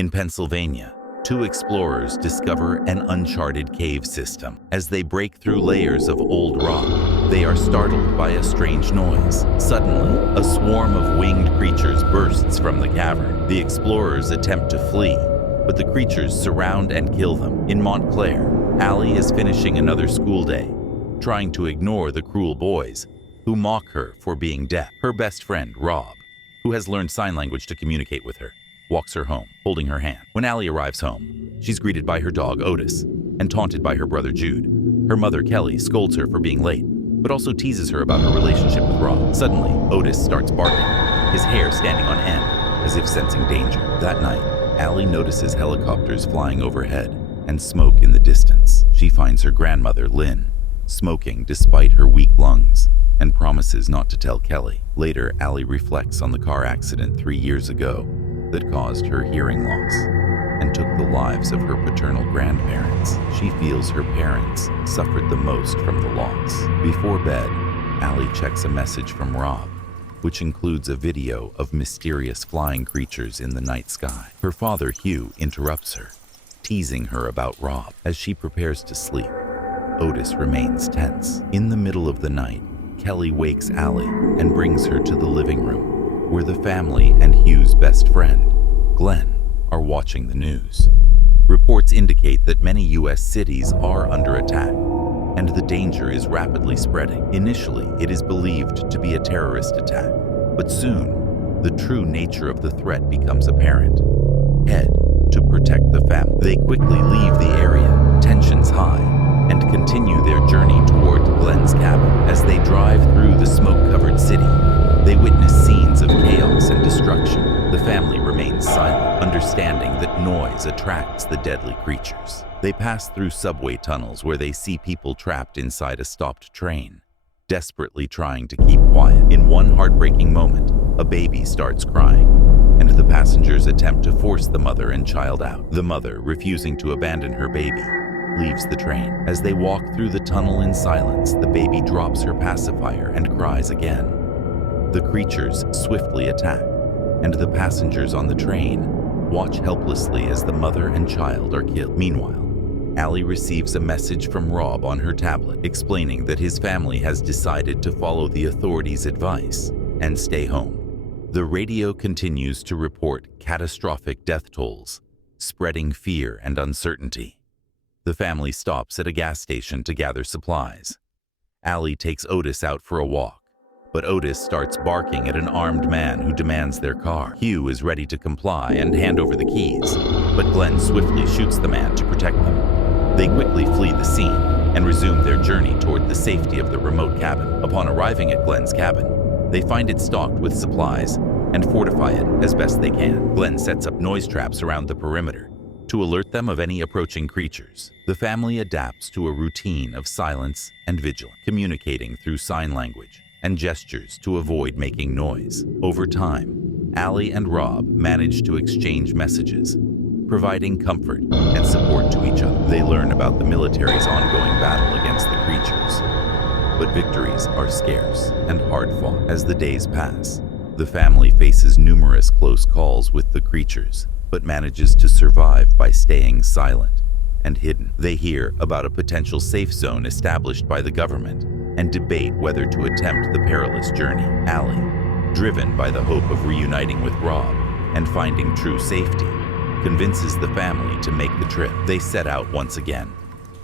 In Pennsylvania, two explorers discover an uncharted cave system. As they break through layers of old rock, they are startled by a strange noise. Suddenly, a swarm of winged creatures bursts from the cavern. The explorers attempt to flee, but the creatures surround and kill them. In Montclair, Allie is finishing another school day, trying to ignore the cruel boys who mock her for being deaf. Her best friend, Rob, who has learned sign language to communicate with her, walks her home, holding her hand. When Allie arrives home, she's greeted by her dog, Otis, and taunted by her brother, Jude. Her mother, Kelly, scolds her for being late, but also teases her about her relationship with Rob. Suddenly, Otis starts barking, his hair standing on end, as if sensing danger. That night, Allie notices helicopters flying overhead and smoke in the distance. She finds her grandmother, Lynn, smoking despite her weak lungs, and promises not to tell Kelly. Later, Allie reflects on the car accident 3 years ago that caused her hearing loss and took the lives of her paternal grandparents. She feels her parents suffered the most from the loss. Before bed, Allie checks a message from Rob, which includes a video of mysterious flying creatures in the night sky. Her father, Hugh, interrupts her, teasing her about Rob. As she prepares to sleep, Otis remains tense. In the middle of the night, Kelly wakes Allie and brings her to the living room, where the family and Hugh's best friend, Glenn, are watching the news. Reports indicate that many U.S. cities are under attack, and the danger is rapidly spreading. Initially, it is believed to be a terrorist attack, but soon, the true nature of the threat becomes apparent. Head to protect the family. They quickly leave the area, tensions high, and continue their journey toward Glenn's cabin. As they drive through the smoke-covered city, they witness scenes of chaos and destruction. The family remains silent, understanding that noise attracts the deadly creatures. They pass through subway tunnels where they see people trapped inside a stopped train, desperately trying to keep quiet. In one heartbreaking moment, a baby starts crying, and the passengers attempt to force the mother and child out. The mother, refusing to abandon her baby, leaves the train. As they walk through the tunnel in silence, the baby drops her pacifier and cries again. The creatures swiftly attack, and the passengers on the train watch helplessly as the mother and child are killed. Meanwhile, Allie receives a message from Rob on her tablet explaining that his family has decided to follow the authorities' advice and stay home. The radio continues to report catastrophic death tolls, spreading fear and uncertainty. The family stops at a gas station to gather supplies. Allie takes Otis out for a walk, but Otis starts barking at an armed man who demands their car. Hugh is ready to comply and hand over the keys, but Glenn swiftly shoots the man to protect them. They quickly flee the scene and resume their journey toward the safety of the remote cabin. Upon arriving at Glenn's cabin, they find it stocked with supplies and fortify it as best they can. Glenn sets up noise traps around the perimeter to alert them of any approaching creatures. The family adapts to a routine of silence and vigilance, communicating through sign language and gestures to avoid making noise. Over time, Allie and Rob manage to exchange messages, providing comfort and support to each other. They learn about the military's ongoing battle against the creatures, but victories are scarce and hard-fought. As the days pass, the family faces numerous close calls with the creatures, but manages to survive by staying silent and hidden. They hear about a potential safe zone established by the government and debate whether to attempt the perilous journey. Allie, driven by the hope of reuniting with Rob and finding true safety, convinces the family to make the trip. They set out once again,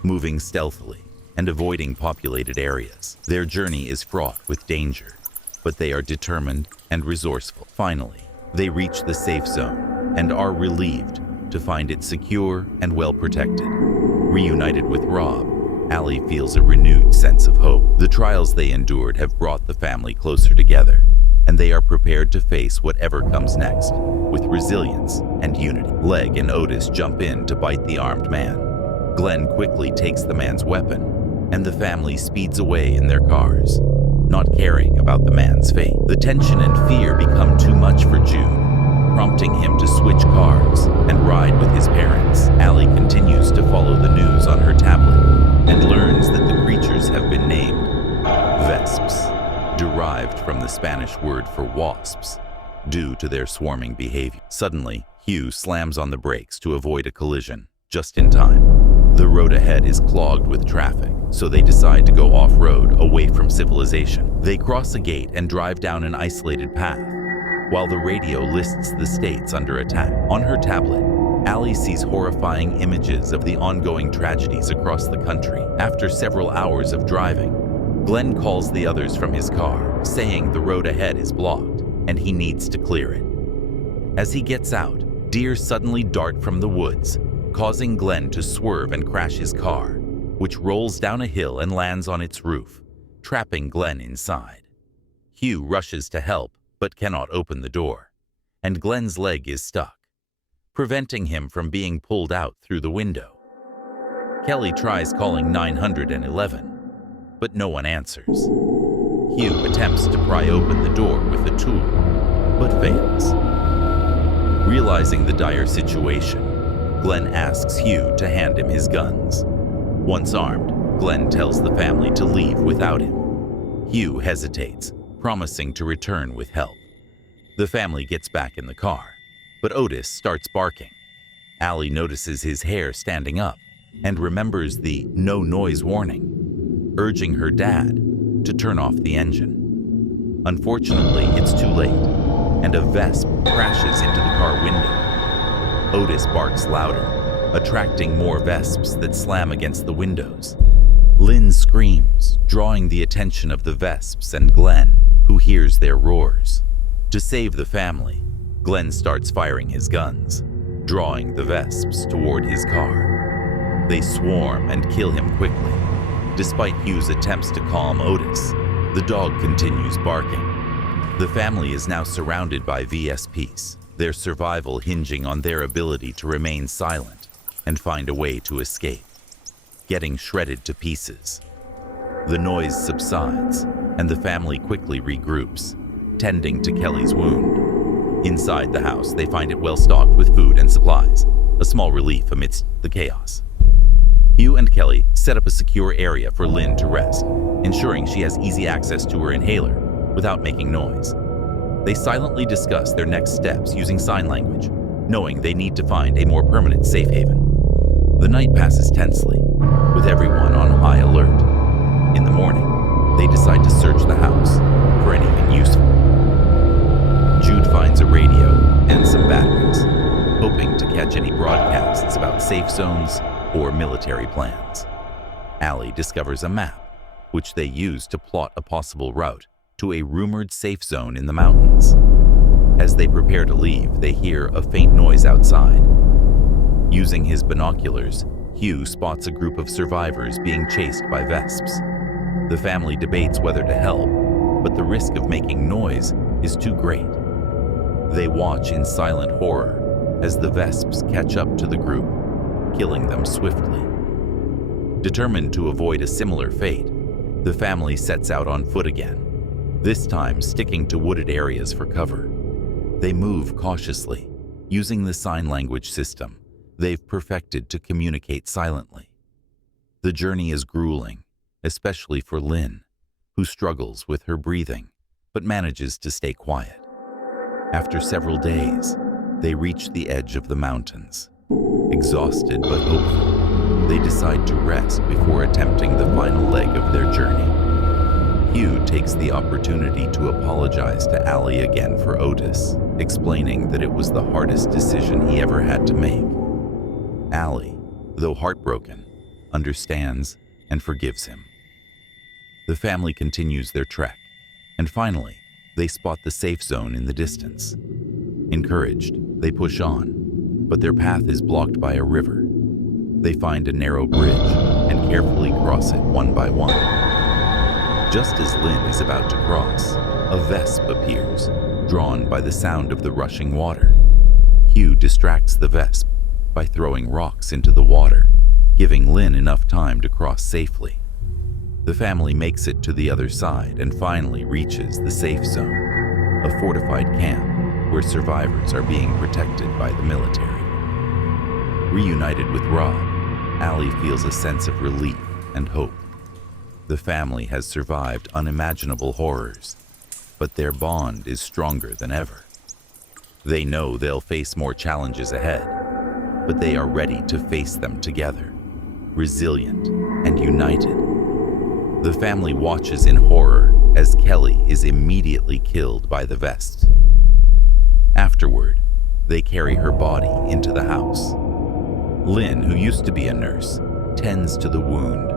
moving stealthily and avoiding populated areas. Their journey is fraught with danger, but they are determined and resourceful. Finally, they reach the safe zone and are relieved to find it secure and well protected. Reunited with Rob, Allie feels a renewed sense of hope. The trials they endured have brought the family closer together, and they are prepared to face whatever comes next with resilience and unity. Leg and Otis jump in to bite the armed man. Glenn quickly takes the man's weapon, and the family speeds away in their cars, not caring about the man's fate. The tension and fear become too much for Jude, prompting him to switch cars and ride with his parents. Allie continues to follow the news on her tablet and learns that the creatures have been named Vesps, derived from the Spanish word for wasps, due to their swarming behavior. Suddenly, Hugh slams on the brakes to avoid a collision, just in time. The road ahead is clogged with traffic, so they decide to go off-road, away from civilization. They cross a gate and drive down an isolated path, while the radio lists the states under attack. On her tablet, Allie sees horrifying images of the ongoing tragedies across the country. After several hours of driving, Glenn calls the others from his car, saying the road ahead is blocked and he needs to clear it. As he gets out, deer suddenly dart from the woods, causing Glenn to swerve and crash his car, which rolls down a hill and lands on its roof, trapping Glenn inside. Hugh rushes to help, but cannot open the door, and Glenn's leg is stuck, preventing him from being pulled out through the window. Kelly tries calling 911, but no one answers. Hugh attempts to pry open the door with a tool, but fails. Realizing the dire situation, Glenn asks Hugh to hand him his guns. Once armed, Glenn tells the family to leave without him. Hugh hesitates, promising to return with help. The family gets back in the car, but Otis starts barking. Allie notices his hair standing up and remembers the no noise warning, urging her dad to turn off the engine. Unfortunately, it's too late, and a vesp crashes into the car window. Otis barks louder, attracting more vesps that slam against the windows. Lynn screams, drawing the attention of the vesps and Glenn, who hears their roars. To save the family, Glenn starts firing his guns, drawing the vesps toward his car. They swarm and kill him quickly. Despite Hugh's attempts to calm Otis, the dog continues barking. The family is now surrounded by VSPs, their survival hinging on their ability to remain silent and find a way to escape, getting shredded to pieces. The noise subsides, and the family quickly regroups, tending to Kelly's wound. Inside the house, they find it well stocked with food and supplies, a small relief amidst the chaos. Hugh and Kelly set up a secure area for Lynn to rest, ensuring she has easy access to her inhaler without making noise. They silently discuss their next steps using sign language, knowing they need to find a more permanent safe haven. The night passes tensely, with everyone on high alert. In the morning, they decide to search the house for anything useful. Jude finds a radio and some batteries, hoping to catch any broadcasts about safe zones or military plans. Allie discovers a map, which they use to plot a possible route to a rumored safe zone in the mountains. As they prepare to leave, they hear a faint noise outside. Using his binoculars, Hugh spots a group of survivors being chased by vesps. The family debates whether to help, but the risk of making noise is too great. They watch in silent horror as the vesps catch up to the group, killing them swiftly. Determined to avoid a similar fate, the family sets out on foot again, this time sticking to wooded areas for cover. They move cautiously, using the sign language system they've perfected to communicate silently. The journey is grueling, especially for Lynn, who struggles with her breathing but manages to stay quiet. After several days, they reach the edge of the mountains. Exhausted but hopeful, they decide to rest before attempting the final leg of their journey. Hugh takes the opportunity to apologize to Allie again for Otis, explaining that it was the hardest decision he ever had to make. Allie, though heartbroken, understands and forgives him. The family continues their trek, and finally, they spot the safe zone in the distance. Encouraged, they push on, but their path is blocked by a river. They find a narrow bridge and carefully cross it one by one. Just as Lynn is about to cross, a vesp appears, drawn by the sound of the rushing water. Hugh distracts the vesp by throwing rocks into the water, giving Lynn enough time to cross safely. The family makes it to the other side and finally reaches the safe zone, a fortified camp where survivors are being protected by the military. Reunited with Rob, Allie feels a sense of relief and hope. The family has survived unimaginable horrors, but their bond is stronger than ever. They know they'll face more challenges ahead, but they are ready to face them together, resilient and united. The family watches in horror as Kelly is immediately killed by the Vests. Afterward, they carry her body into the house. Lynn, who used to be a nurse, tends to the wound,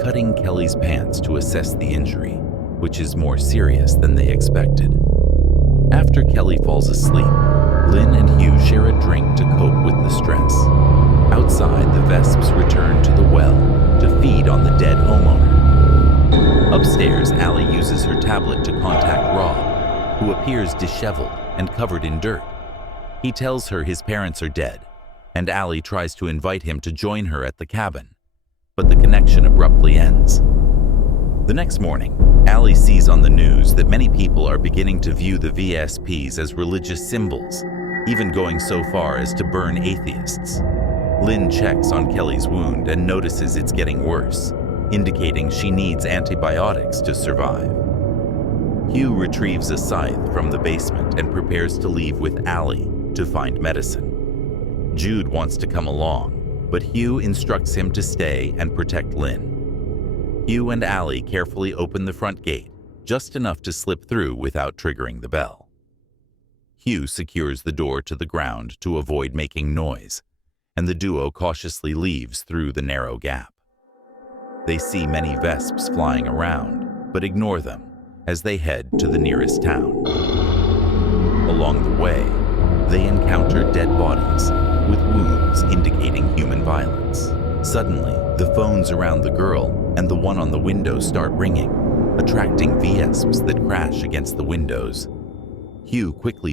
cutting Kelly's pants to assess the injury, which is more serious than they expected. After Kelly falls asleep, Lynn and Hugh share a drink to cope with the stress. Outside, the Vesps return to the well to feed on the dead homeowner. Upstairs, Allie uses her tablet to contact Rob, who appears disheveled and covered in dirt. He tells her his parents are dead, and Allie tries to invite him to join her at the cabin, but the connection abruptly ends. The next morning, Allie sees on the news that many people are beginning to view the VSPs as religious symbols, even going so far as to burn atheists. Lynn checks on Kelly's wound and notices it's getting worse, indicating she needs antibiotics to survive. Hugh retrieves a scythe from the basement and prepares to leave with Allie to find medicine. Jude wants to come along, but Hugh instructs him to stay and protect Lynn. Hugh and Allie carefully open the front gate, just enough to slip through without triggering the bell. Hugh secures the door to the ground to avoid making noise, and the duo cautiously leaves through the narrow gap. They see many Vesps flying around, but ignore them as they head to the nearest town. Along the way, they encounter dead bodies with wounds indicating human violence. Suddenly, the phones around the girl and the one on the window start ringing, attracting Vesps that crash against the windows. Hugh quickly